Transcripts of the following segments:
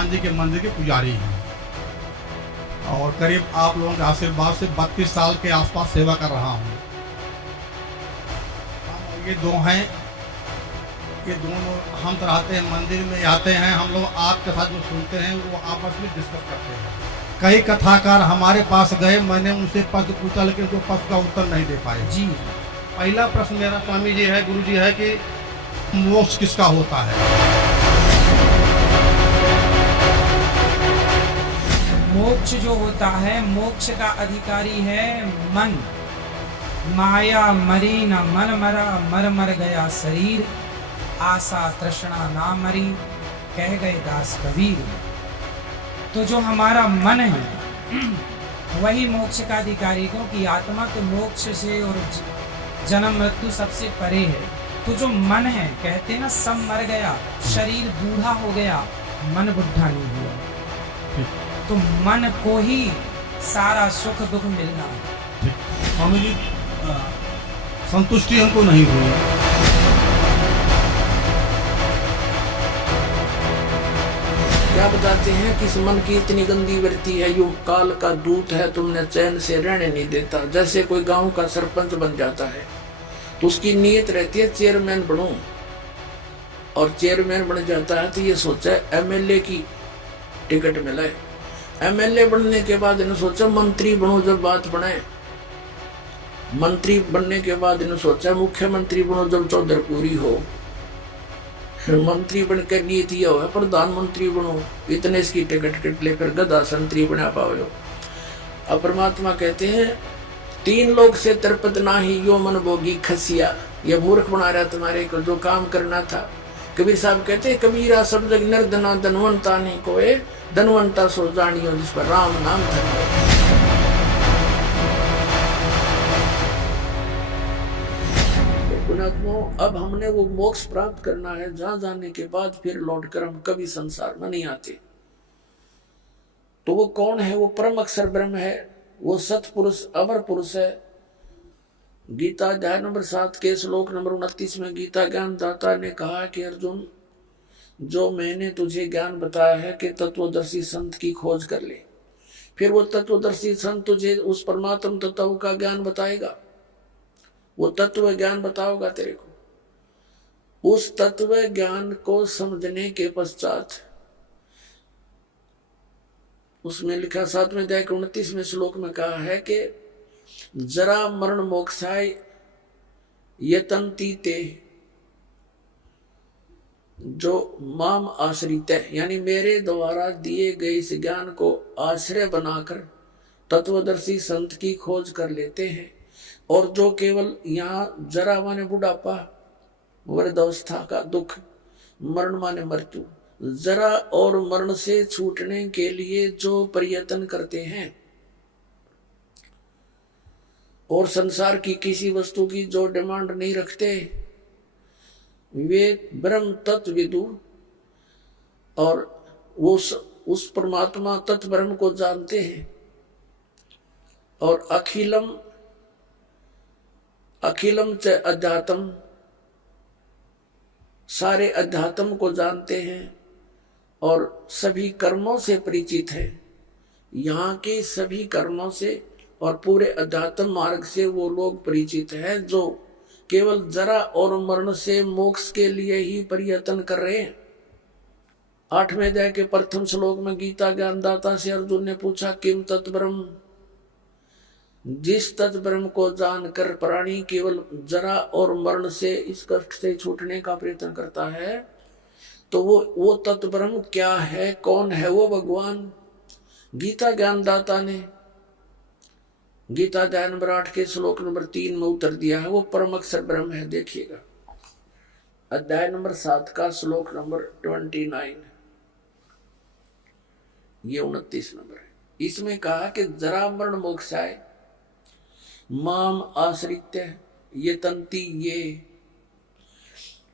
हनुमान जी के मंदिर के पुजारी हैं और करीब आप लोगों के आशीर्वाद से 32 साल के आसपास सेवा कर रहा हूँ। ये दो हैं, ये दोनों हम तो रहते हैं मंदिर में आते हैं, हम लोग आपके साथ जो सुनते हैं वो आपस में डिस्कस करते हैं। कई कथाकार हमारे पास गए, मैंने उनसे प्रश्न पूछा लेकिन उनको प्रश्न का उत्तर नहीं दे पाए जी। पहला प्रश्न मेरा स्वामी जी है, गुरु जी है कि मोक्ष किसका होता है? मोक्ष जो होता है, मोक्ष का अधिकारी है मन। माया मरी न मन मरा, मर मर गया शरीर, आशा तृष्णा ना मरी, कह गए दास कबीर। तो जो हमारा मन है वही मोक्ष का अधिकारी, क्योंकि आत्मा तो मोक्ष से और जन्म मृत्यु सबसे परे है। तो जो मन है, कहते हैं ना सब मर गया, शरीर बूढ़ा हो गया, मन बुढ़ा नहीं हुआ। तो मन को ही सारा सुख दुख मिलना है। स्वामी जी, संतुष्टि हमको नहीं हुई। क्या बताते हैं कि इस मन की इतनी गंदी वृत्ति है, यो काल का दूत है, तुमने चैन से रहने नहीं देता। जैसे कोई गांव का सरपंच बन जाता है तो उसकी नीयत रहती है चेयरमैन बनूं, और चेयरमैन बन जाता है तो ये सोचा एमएलए की टिकट मिले। एमएलए बनने के बाद इन्होंने सोचा मंत्री बनो, जब बात बनाए। मंत्री बनने के बाद इन्होंने सोचा मुख्यमंत्री बनो, जब चौधर पूरी हो। मंत्री बनकर नीति हो प्रधानमंत्री बनो, इतने इसकी टिकट लेकर गधा संतरी बना पाओ। अब परमात्मा कहते हैं 3 लोग से तरपत ना ही यो मन भोगी खसिया। ये मूर्ख बना रहा तुम्हारे को जो काम करना था। कबीर साहब कहते हैं कबीरा सब जग निर्धना धनवंता नहीं कोए, धनवंता सो जानियो जिस पर राम नाम धन। अब हमने वो मोक्ष प्राप्त करना है, जहां जाने के बाद फिर लौटकर हम कभी संसार में नहीं आते। तो वो कौन है? वो परम अक्षर ब्रह्म है, वो सतपुरुष अमर पुरुष है। गीता अध्याय नंबर 7 के श्लोक नंबर 29 में गीता ज्ञान दाता ने कहा कि अर्जुन, जो मैंने तुझे ज्ञान बताया है कि तत्वदर्शी संत की खोज कर ले। फिर वो तत्वदर्शी संत तुझे उस परमात्म तत्व का ज्ञान बताएगा, वो तत्व ज्ञान बताओगा तेरे को। उस तत्व ज्ञान को समझने के पश्चात उसमें लिखा 7वें अध्याय के 29वें श्लोक में कहा है कि जरा मरण मोक्षाय यतन्ति ते, जो माम आश्रित है, यानी मेरे द्वारा दिए गए इस ज्ञान को आश्रय बनाकर तत्वदर्शी संत की खोज कर लेते हैं। और जो केवल यहाँ जरा माने बुढ़ापा, वृद्धावस्था का दुख, मरण माने मृत्यु, जरा और मरण से छूटने के लिए जो प्रयत्न करते हैं और संसार की किसी वस्तु की जो डिमांड नहीं रखते, वे ब्रह्म तत्व विदु और वो उस परमात्मा तत्व ब्रह्म को जानते हैं। और अखिलम च अध्यात्म, सारे अध्यात्म को जानते हैं और सभी कर्मों से परिचित है। यहाँ के सभी कर्मों से और पूरे अध्यात्म मार्ग से वो लोग परिचित हैं जो केवल जरा और मरण से मोक्ष के लिए ही प्रयत्न कर रहे हैं। 8वें अध्याय के प्रथम श्लोक में गीता ज्ञानदाता से अर्जुन ने पूछा किम तत्ब्रह्म, जिस तत्ब्रह्म को जानकर प्राणी केवल जरा और मरण से इस कष्ट से छूटने का प्रयत्न करता है, तो वो तत्ब्रह्म क्या है, कौन है वो भगवान? गीता ज्ञानदाता ने गीता अध्याय नंबर 8 के श्लोक नंबर 3 में उत्तर दिया है, वो परम अक्षर ब्रह्म है। देखिएगा अध्याय नंबर 7 का श्लोक नंबर 29, ये 29 नंबर है। इसमें कहा कि जरा मरण मोक्षाय माम आश्रित ये तंती, ये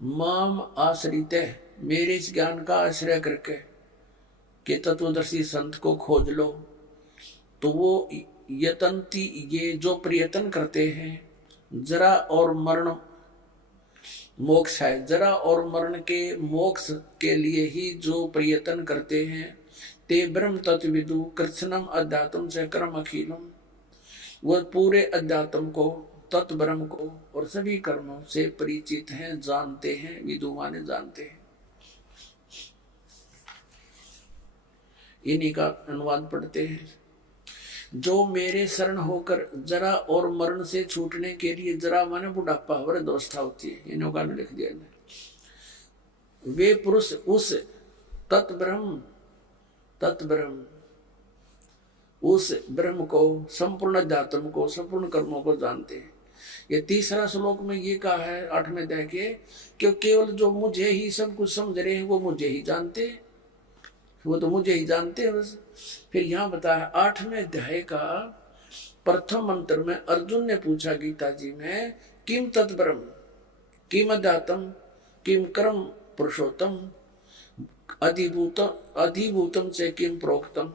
माम आश्रित मेरे इस ज्ञान का आश्रय करके कि तत्वदर्शी संत को खोज लो। तो वो यतंती, ये जो प्रयत्न करते हैं जरा और मरण मोक्ष है। जरा और मरण के मोक्ष के लिए ही जो प्रयत्न करते हैं, ते ब्रह्म तत्विदु कृत्स्नम अध्यात्म से कर्म अखिलम, वह पूरे अध्यात्म को, तत्ब्रह्म को और सभी कर्मों से परिचित हैं, जानते हैं। विदु माने जानते हैं। इन्हीं का अनुवाद पढ़ते हैं। जो मेरे शरण होकर जरा और मरण से छूटने के लिए, जरा माने बुढ़ापा, वृद्धावस्था होती है, इन्हों का लिख दिया है, वे पुरुष उस तत्ब्रह्म उस ब्रह्म को, संपूर्ण अध्यात्म को, संपूर्ण कर्मों को जानते हैं। ये तीसरा श्लोक में ये कहा है 8वें अध्याय के, कि केवल जो मुझे ही सब कुछ समझ रहे हैं वो मुझे ही जानते हैं, वो तो मुझे ही जानते हैं बस। फिर यहाँ बताया 8वें अध्याय का प्रथम मंत्र में अर्जुन ने पूछा गीता जी में, किम तत्ब्रह्म, किम अध्यात्म, किम कर्म पुरुषोत्तम, अधिभूतम से किम प्रोक्तम,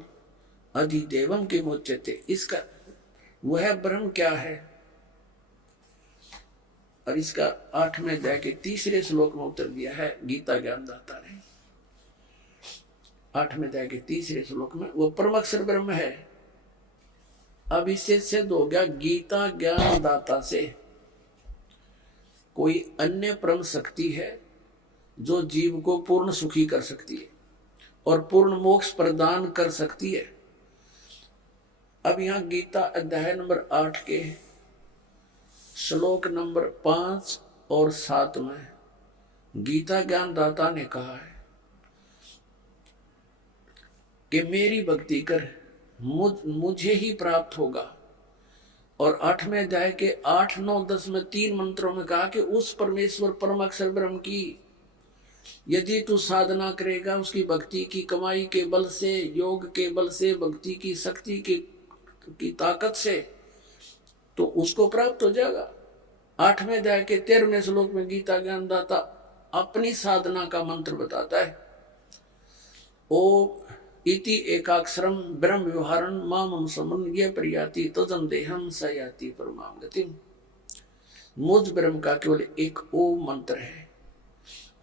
अधिदेवम किम उच्यते। इसका वह ब्रह्म क्या है, और इसका 8वें अध्याय के तीसरे श्लोक में उत्तर दिया है गीता ज्ञानदाता ने। 8वें अध्याय के तीसरे श्लोक में वो परमाक्षर ब्रह्म है। अब इससे सिद्ध हो गया गीता ज्ञानदाता से कोई अन्य परम शक्ति है जो जीव को पूर्ण सुखी कर सकती है और पूर्ण मोक्ष प्रदान कर सकती है। अब यहां गीता अध्याय नंबर 8 के श्लोक नंबर 5 और 7 में गीता ज्ञानदाता ने कहा है कि मेरी भक्ति कर, मुझे ही प्राप्त होगा। और 8वें अध्याय के 8, 9, 10 में 3 मंत्रों में कहा कि उस परमेश्वर परम अक्षर ब्रह्म की यदि तू साधना करेगा, उसकी भक्ति की कमाई के बल से, योग के बल से, भक्ति की शक्ति की ताकत से, तो उसको प्राप्त हो जाएगा। 8वें अध्याय के 13वें श्लोक में गीता ज्ञानदाता अपनी साधना का मंत्र बताता है। ओ इति एकाक्षरम ब्रह्म व्यवहारन माम समन ये प्रयाति तदन देहम सयाति परमाम गतिम। मुझ ब्रह्म का केवल एक ओम मंत्र है,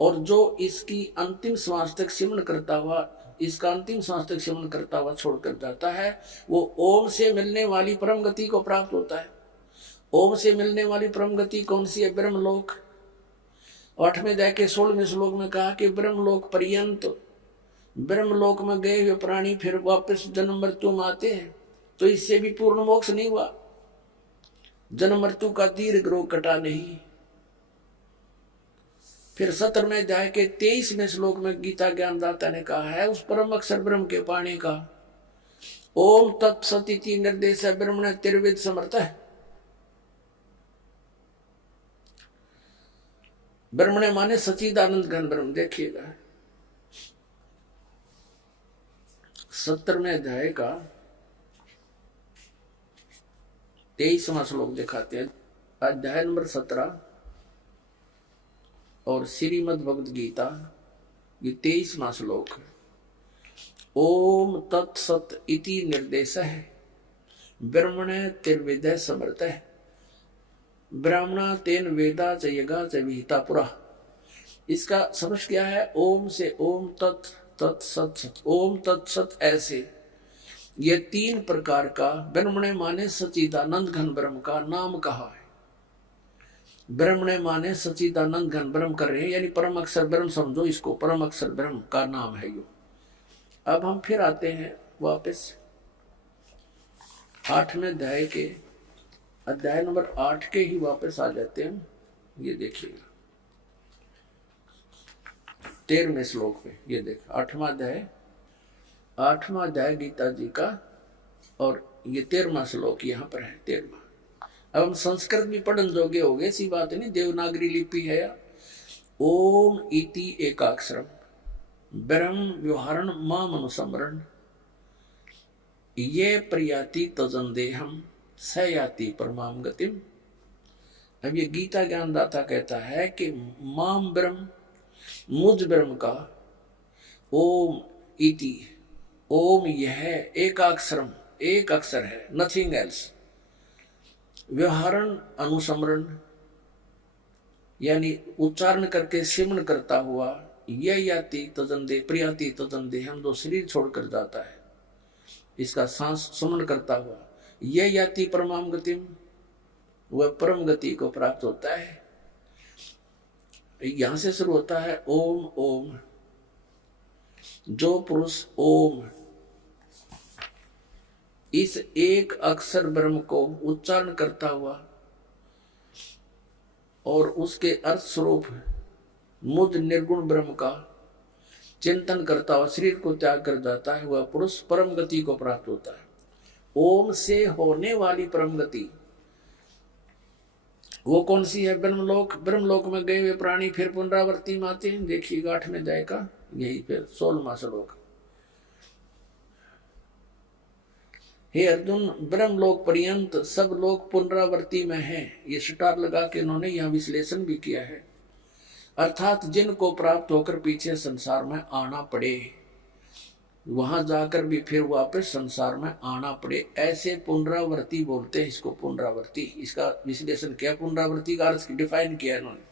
और जो इसकी अंतिम श्वास तक सिमरण करता हुआ, इसका अंतिम श्वास तक सिमरण करता हुआ छोड़कर जाता है, वो ओम से मिलने वाली परम गति को प्राप्त होता है। ओम से मिलने वाली परम गति कौन सी है? ब्रह्मलोक। 8वें अध्याय के 16वें श्लोक में कहा कि ब्रह्मलोक पर्यंत, ब्रह्मलोक में गए हुए प्राणी फिर वापस जन्म मृत्यु में आते हैं, तो इससे भी पूर्ण मोक्ष नहीं हुआ। जन्म मृत्यु का दीर्घ रोग कटा नहीं। फिर 17वें अध्याय के 23वें श्लोक में गीता ज्ञानदाता ने कहा है उस परम अक्षर ब्रह्म के पाने का, ओम तत्सत इति निर्देश ब्रह्मण त्रिविध समर्थ है। ब्रह्मण माने सच्चिदानंद घन ब्रह्म। देखिएगा 17वें अध्याय का 23वां श्लोक दिखाते हैं। अध्याय नंबर 17 और श्रीमद् भगवद गीता ये 23वां श्लोक है। ओम तत्सत इति निर्देश है ब्रह्मण त्रिविध समर्थ है, ब्राह्मणा तेन वेदा च यगा च विहिता पुरा। इसका समझ क्या है? ओम से ओम तत्, तत्सत सत, ओम तत्सत ऐसे ये 3 प्रकार का ब्रह्मण माने सच्चिदानंद घन ब्रह्म का नाम कहा है। ब्रह्मण माने सच्चिदानंद घन ब्रह्म कर रहे हैं, यानी परम अक्षर ब्रह्म समझो इसको, परम अक्षर ब्रह्म का नाम है यो। अब हम फिर आते हैं वापस 8वें अध्याय के, अध्याय नंबर 8 के ही वापस आ जाते हैं। ये देखिएगा 13वें श्लोक पे, ये देख 8वां अध्याय गीता जी का, और ये 13वां श्लोक यहाँ पर है 13वां। अब हम संस्कृत भी पढ़न जोगे हो गए, ऐसी बात नहीं, देवनागरी लिपि है। ओम इति एकाक्षरम ब्रह्म व्यवहारण माम अनुसमरण ये प्रयाति तजन देहम सयाति परमाम गतिम। अब ये गीता ज्ञानदाता कहता है कि माम ब्रह्म, मुझ ब्रह्म का, ओम इति, ओम यह एकाक्षरम, एक अक्षर है, नथिंग एल्स, व्यवहारण अनुसमरण, यानी उच्चारण करके सिमरण करता हुआ, यह याति तजंदे प्रियाति तजंदे, हम दो शरीर छोड़कर जाता है, इसका सांस सुमन करता हुआ, यह याति परमाम गतिम, वह परम गति को प्राप्त होता है। यहां से शुरू होता है ओम ओम। जो पुरुष ओम इस एक अक्षर ब्रह्म को उच्चारण करता हुआ और उसके अर्थ स्वरूप मुद निर्गुण ब्रह्म का चिंतन करता हुआ शरीर को त्याग कर जाता है, वह पुरुष परम गति को प्राप्त होता है। ओम से होने वाली परम गति वो कौन सी है? ब्रह्मलोक। ब्रह्मलोक में गए हुए प्राणी फिर पुनरावृत्ति में आते हैं। देखिएगा 8वें अध्याय का यही फिर 16वां श्लोक। हे अर्जुन, ब्रह्मलोक पर्यंत सब लोग पुनरावृत्ति में हैं। ये स्टार लगा के इन्होंने यहाँ विश्लेषण भी किया है। अर्थात जिनको प्राप्त होकर पीछे संसार में आना पड़े, वहां जाकर भी फिर वापस संसार में आना पड़े, ऐसे पुनरावृत्ति बोलते हैं इसको। पुनरावृत्ति, इसका विश्लेषण किया, पुनरावृत्ति का अर्थ डिफाइन किया इन्होंने।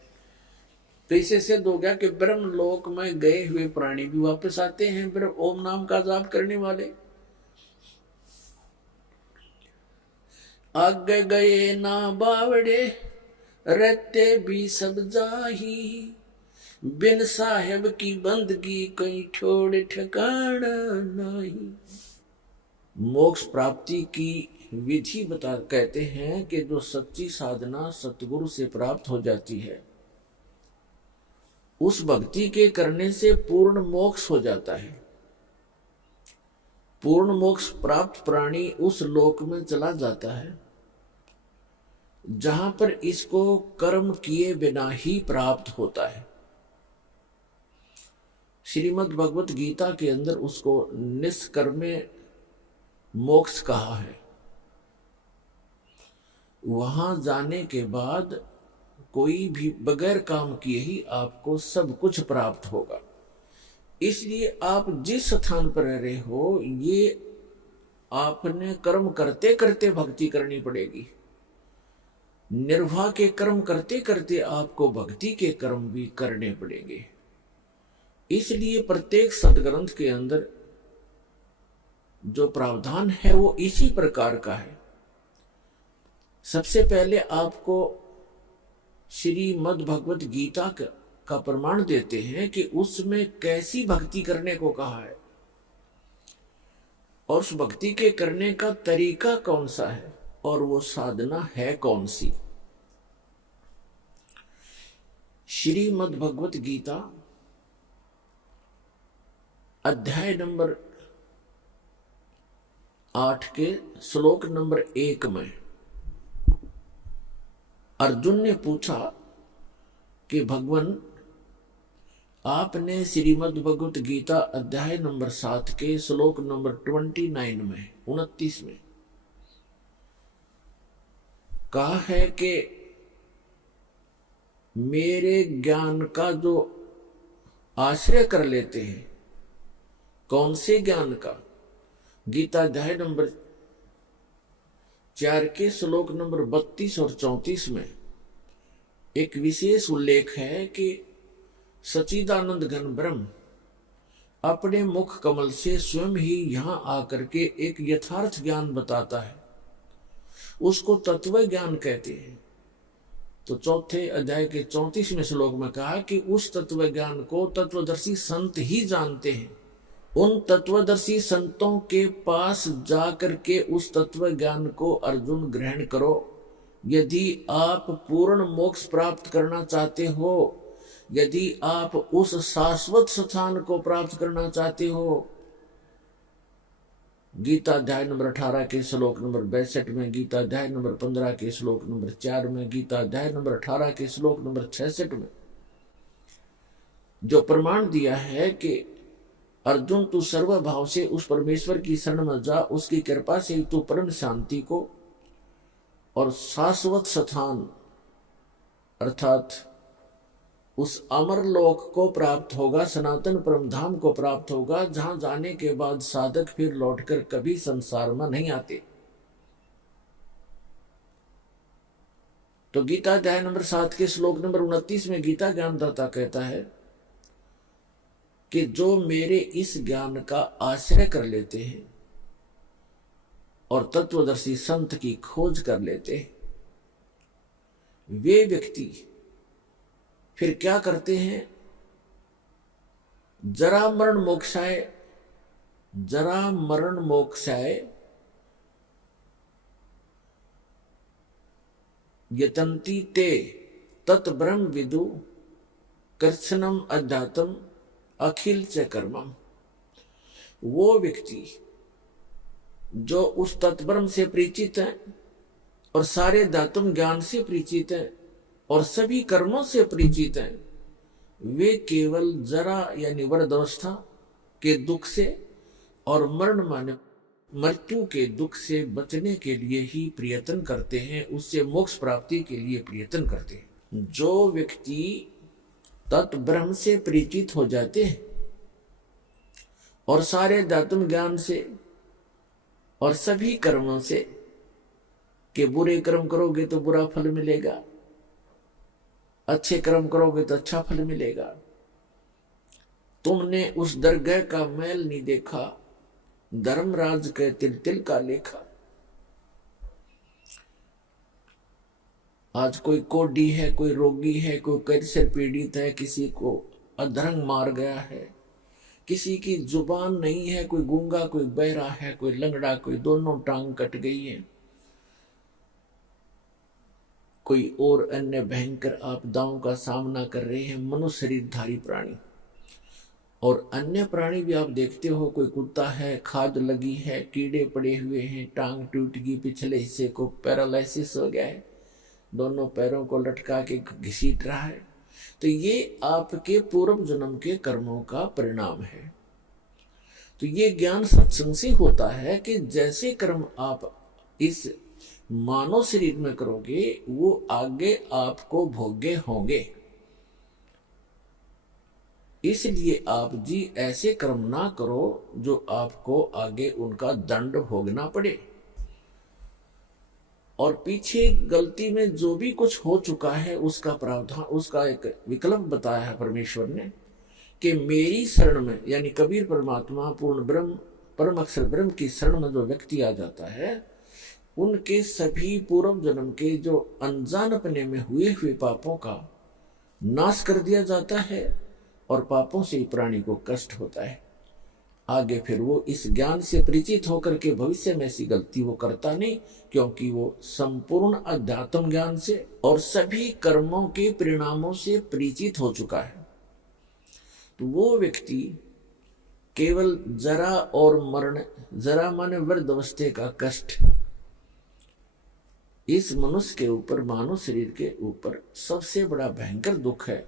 तो इससे सिद्ध हो गया कि ब्रह्मलोक में गए हुए प्राणी भी वापस आते हैं ब्रह्म ओम नाम का जाप करने वाले। आगे गए ना बावड़े, रहते भी सब जाही, बिन साहेब की बंदगी कहीं छोड़ ठिकाना नहीं। मोक्ष प्राप्ति की विधि कहते हैं कि जो सच्ची साधना सतगुरु से प्राप्त हो जाती है, उस भक्ति के करने से पूर्ण मोक्ष हो जाता है। पूर्ण मोक्ष प्राप्त प्राणी उस लोक में चला जाता है जहां पर इसको कर्म किए बिना ही प्राप्त होता है। श्रीमद् भगवत गीता के अंदर उसको निष्कर्मे मोक्ष कहा है। वहां जाने के बाद कोई भी बगैर काम किए ही आपको सब कुछ प्राप्त होगा। इसलिए आप जिस स्थान पर रह रहे हो, ये आपने कर्म करते करते भक्ति करनी पड़ेगी। निर्वाह के कर्म करते करते आपको भक्ति के कर्म भी करने पड़ेंगे। इसलिए प्रत्येक सदग्रंथ के अंदर जो प्रावधान है वो इसी प्रकार का है। सबसे पहले आपको श्रीमद् भगवत गीता का प्रमाण देते हैं कि उसमें कैसी भक्ति करने को कहा है और उस भक्ति के करने का तरीका कौन सा है और वो साधना है कौन सी। श्रीमद् भगवत गीता अध्याय नंबर 8 के श्लोक नंबर 1 में अर्जुन ने पूछा कि भगवान, आपने श्रीमद् भगवत गीता अध्याय नंबर 7 के श्लोक नंबर 29 में 29 में कहा है कि मेरे ज्ञान का जो आश्रय कर लेते हैं, कौन से ज्ञान का? गीता अध्याय नंबर 4 के श्लोक नंबर 32 और 34 में एक विशेष उल्लेख है कि सच्चिदानंद घन ब्रह्म अपने मुख कमल से स्वयं ही यहां आकर के एक यथार्थ ज्ञान बताता है, उसको तत्व ज्ञान कहते हैं। तो चौथे अध्याय के 34वें श्लोक में कहा कि उस तत्व ज्ञान को तत्वदर्शी संत ही जानते हैं। उन तत्वदर्शी संतों के पास जाकर के उस तत्व ज्ञान को अर्जुन ग्रहण करो। यदि आप पूर्ण मोक्ष प्राप्त करना चाहते हो, यदि आप उस शाश्वत स्थान को प्राप्त करना चाहते हो, गीता अध्याय नंबर 18 के श्लोक नंबर 62 में, गीता अध्याय नंबर 15 के श्लोक नंबर 4 में, गीता अध्याय नंबर 18 के श्लोक नंबर 66 में जो प्रमाण दिया है कि अर्जुन, तू सर्वभाव से उस परमेश्वर की शरण में जा, उसकी कृपा से तू परम शांति को और शाश्वत स्थान अर्थात उस अमर लोक को प्राप्त होगा, सनातन परम धाम को प्राप्त होगा, जहां जाने के बाद साधक फिर लौटकर कभी संसार में नहीं आते। तो गीता अध्याय नंबर 7 के श्लोक नंबर 29 में गीता ज्ञानदाता कहता है कि जो मेरे इस ज्ञान का आश्रय कर लेते हैं और तत्वदर्शी संत की खोज कर लेते हैं, वे व्यक्ति फिर क्या करते हैं? जरा मरण मोक्षाय यतन्ति ते तत् ब्रह्म विदु कृत्स्नम अध्यात्म अखिल च कर्मम। वो व्यक्ति जो उस तत्ब्रह्म से परिचित है और सारे धात्म ज्ञान से परिचित है और सभी कर्मों से परिचित है, वे केवल जरा यानी वृद्धावस्था के दुख से और मरण माने मृत्यु के दुख से बचने के लिए ही प्रयत्न करते हैं, उससे मोक्ष प्राप्ति के लिए प्रयत्न करते हैं। जो व्यक्ति तत्ब्रह्म से परिचित हो जाते हैं और सारे धात्म ज्ञान से और सभी कर्मों से कि बुरे कर्म करोगे तो बुरा फल मिलेगा, अच्छे कर्म करोगे तो अच्छा फल मिलेगा, तुमने उस दरगाह का मैल नहीं देखा, धर्मराज के तिल तिल का लेखा। आज कोई कोढ़ी है, कोई रोगी है, कोई कैंसर पीड़ित है, किसी को अधरंग मार गया है, किसी की जुबान नहीं है, कोई गूंगा, कोई बहरा है, कोई लंगड़ा, कोई दोनों टांग कट गई है, कोई और अन्य भयंकर आपदाओं का सामना कर रहे हैं मनुष्य शरीरधारी प्राणी। और अन्य प्राणी भी आप देखते हो, कोई कुत्ता है, खाद लगी है, कीड़े पड़े हुए हैं, टांग टूट गई, पिछले हिस्से को पैरालिसिस हो गया है, दोनों पैरों को लटका के घसीट रहा है। तो ये आपके पूर्व जन्म के कर्मों का परिणाम है। तो ये ज्ञान सत्संग से होता है कि जैसे कर्म आप इस मानव शरीर में करोगे वो आगे आपको भोग्य होंगे। इसलिए आप जी ऐसे कर्म ना करो जो आपको आगे उनका दंड भोगना पड़े। और पीछे गलती में जो भी कुछ हो चुका है उसका प्रावधान, उसका एक विकल्प बताया है परमेश्वर ने कि मेरी शरण में, यानी कबीर परमात्मा पूर्ण ब्रह्म परम अक्षर ब्रह्म की शरण में जो व्यक्ति आ जाता है, उनके सभी पूर्व जन्म के जो अनजानपने में हुए हुए पापों का नाश कर दिया जाता है और पापों से ही प्राणी को कष्ट होता है। आगे फिर वो इस ज्ञान से परिचित होकर के भविष्य में ऐसी गलती वो करता नहीं, क्योंकि वो संपूर्ण अध्यात्म ज्ञान से और सभी कर्मों के परिणामों से परिचित हो चुका है। तो वो व्यक्ति केवल जरा और मरण, जरा माने वृद्धावस्था का कष्ट, इस मनुष्य के ऊपर, मानव शरीर के ऊपर सबसे बड़ा भयंकर दुख है।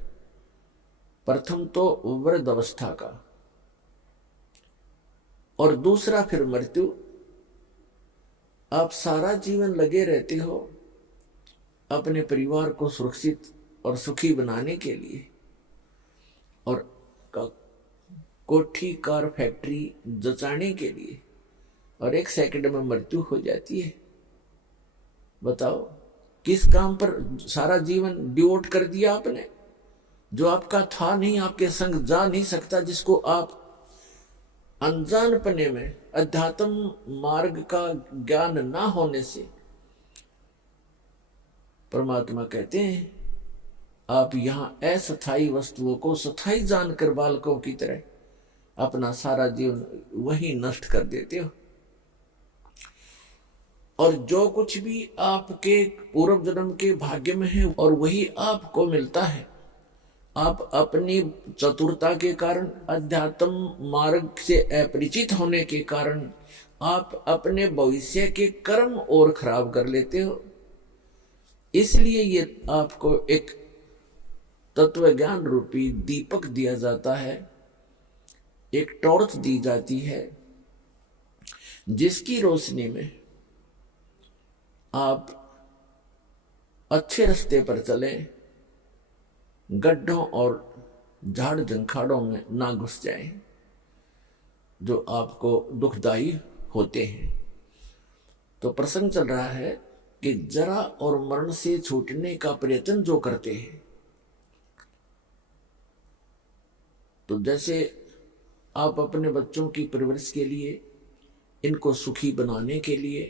प्रथम तो वृद्धावस्था का और दूसरा फिर मृत्यु। आप सारा जीवन लगे रहते हो अपने परिवार को सुरक्षित और सुखी बनाने के लिए, और कोठी कार फैक्ट्री जचाने के लिए, और एक सेकंड में मृत्यु हो जाती है। बताओ किस काम पर सारा जीवन डिवोट कर दिया आपने, जो आपका था नहीं, आपके संग जा नहीं सकता, जिसको आप अनजानपने में अध्यात्म मार्ग का ज्ञान ना होने से, परमात्मा कहते हैं आप यहां अस्थायी वस्तुओं को स्थायी जानकर बालकों की तरह अपना सारा जीवन वही नष्ट कर देते हो। और जो कुछ भी आपके पूर्व जन्म के भाग्य में है और वही आपको मिलता है। आप अपनी चतुरता के कारण, अध्यात्म मार्ग से अपरिचित होने के कारण आप अपने भविष्य के कर्म और खराब कर लेते हो। इसलिए ये आपको एक तत्व ज्ञान रूपी दीपक दिया जाता है, एक टॉर्च दी जाती है, जिसकी रोशनी में आप अच्छे रास्ते पर चलें, गड्ढों और झाड़ झंखाड़ों में ना घुस जाएं, जो आपको दुखदायी होते हैं। तो प्रसंग चल रहा है कि जरा और मरण से छूटने का प्रयत्न जो करते हैं, तो जैसे आप अपने बच्चों की परवरिश के लिए, इनको सुखी बनाने के लिए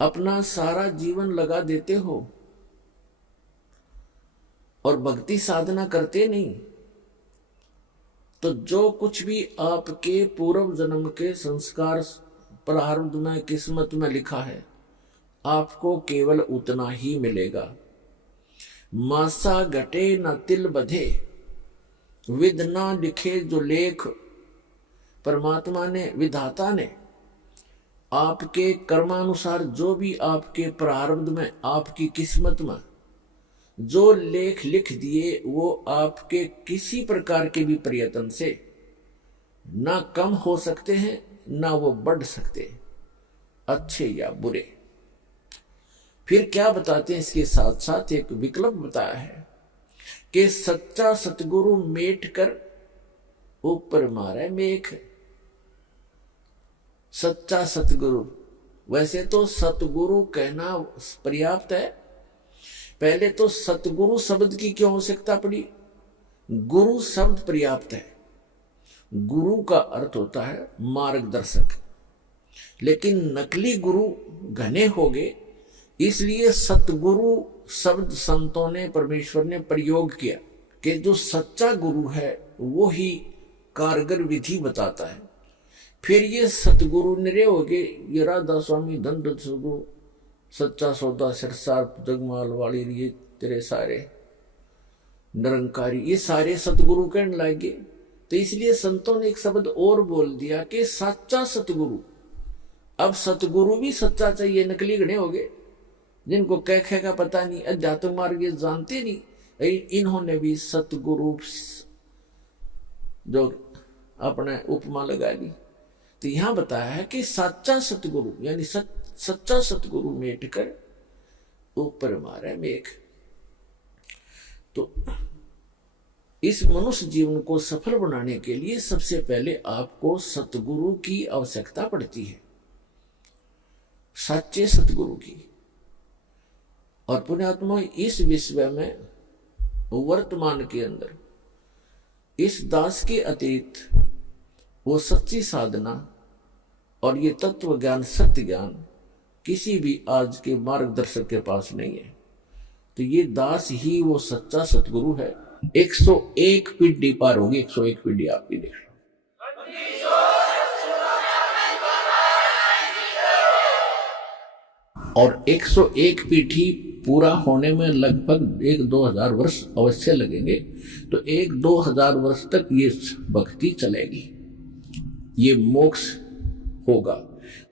अपना सारा जीवन लगा देते हो और भक्ति साधना करते नहीं, तो जो कुछ भी आपके पूर्व जन्म के संस्कार प्रारब्ध में, किस्मत में लिखा है, आपको केवल उतना ही मिलेगा। मासा घटे न तिल बधे, विध ना लिखे जो लेख। परमात्मा ने, विधाता ने आपके कर्मानुसार जो भी आपके प्रारब्ध में, आपकी किस्मत में जो लेख लिख दिए, वो आपके किसी प्रकार के भी प्रयत्न से ना कम हो सकते हैं, ना वो बढ़ सकते, अच्छे या बुरे। फिर क्या बताते हैं, इसके साथ साथ एक विकल्प बताया है कि सच्चा सतगुरु मेट कर ऊपर मारे मेघ। सच्चा सतगुरु, वैसे तो सतगुरु कहना पर्याप्त है, पहले तो सतगुरु शब्द की क्यों आवश्यकता पड़ी? गुरु शब्द पर्याप्त है। गुरु का अर्थ होता है मार्गदर्शक, लेकिन नकली गुरु घने हो गए, इसलिए सतगुरु शब्द संतों ने, परमेश्वर ने प्रयोग किया कि जो सच्चा गुरु है वो ही कारगर विधि बताता है। फिर ये सतगुरु निरे हो गए, ये राधा स्वामी, धन सतगुरु, सच्चा सौदा, सिरसार, जगमाल वाली, ये तेरे सारे निरंकारी, ये सारे सतगुरु कहने लगे। तो इसलिए संतों ने एक शब्द और बोल दिया कि सच्चा सतगुरु। अब सतगुरु भी सच्चा चाहिए, नकली घने हो गए, जिनको कह का पता नहीं, अध्यात्म मार्ग ये जानते नहीं, इन्होंने भी सतगुरु जो अपने उपमा लगा ली। तो यहां बताया है कि सच्चा सतगुरु यानी सच्चा सतगुरु मेट कर ऊपर मारे मेघ। तो इस मनुष्य जीवन को सफल बनाने के लिए सबसे पहले आपको सतगुरु की आवश्यकता पड़ती है, सच्चे सतगुरु की। और पुण्यात्मा, इस विश्व में वर्तमान के अंदर इस दास के अतिरिक्त वो सच्ची साधना और ये तत्व ज्ञान, सत्य ज्ञान किसी भी आज के मार्गदर्शक के पास नहीं है। तो ये दास ही वो सच्चा सतगुरु है। 101 पीढ़ी पार होगी, 101 पीढ़ी आपकी देख लो। और 101 पीढ़ी पूरा होने में लगभग 1-2 हजार वर्ष अवश्य लगेंगे। तो 1-2 हजार वर्ष तक ये भक्ति चलेगी, ये मोक्ष होगा।